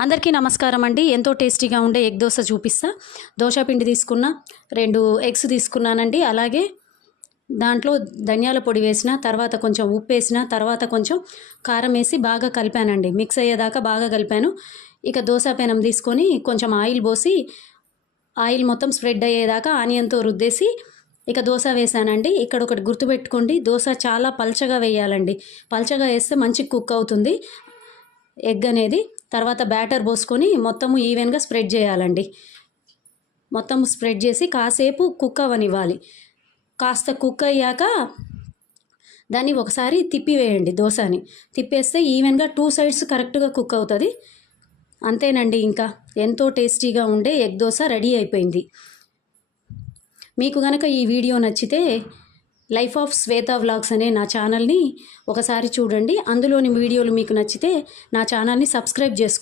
అందరికీ నమస్కారం అండి. ఎంతో టేస్టీగా ఉండే ఎగ్ దోశ చూపిస్తా. దోశ పిండి తీసుకున్నా, 2 ఎగ్స్ తీసుకున్నానండి. అలాగే దాంట్లో ధనియాల పొడి వేసిన, తర్వాత కొంచెం ఉప్పేసిన, తర్వాత కొంచెం కారం వేసి బాగా కలిపానండి. మిక్స్ అయ్యేదాకా బాగా కలిపాను. ఇక దోశ పెనం తీసుకొని కొంచెం ఆయిల్ పోసి, ఆయిల్ మొత్తం స్ప్రెడ్ అయ్యేదాకా ఆనియన్తో రుద్దేసి ఇక దోశ వేసానండి. ఇక్కడ ఒకటి గుర్తుపెట్టుకోండి, దోశ చాలా పల్చగా వేయాలండి. పల్చగా వేస్తే మంచి కుక్ అవుతుంది ఎగ్ అనేది. తర్వాత బ్యాటర్ పోసుకొని మొత్తము ఈవెన్గా స్ప్రెడ్ చేయాలండి. మొత్తం స్ప్రెడ్ చేసి కాసేపు కుక్ అవ్వనివ్వాలి. కాస్త కుక్ అయ్యాక దాన్ని ఒకసారి తిప్పివేయండి. దోశని తిప్పేస్తే ఈవెన్గా 2 సైడ్స్ కరెక్ట్గా కుక్ అవుతుంది. అంతేనండి, ఇంకా ఎంతో టేస్టీగా ఉండే ఎగ్ దోశ రెడీ అయిపోయింది. మీకు కనుక ఈ వీడియో నచ్చితే లైఫ్ ఆఫ్ శ్వేత వ్లాగ్స్ అనే నా ఛానల్ని ఒకసారి చూడండి. అందులోని వీడియోలు మీకు నచ్చితే నా ఛానల్ని సబ్స్క్రైబ్ చేసుకోండి.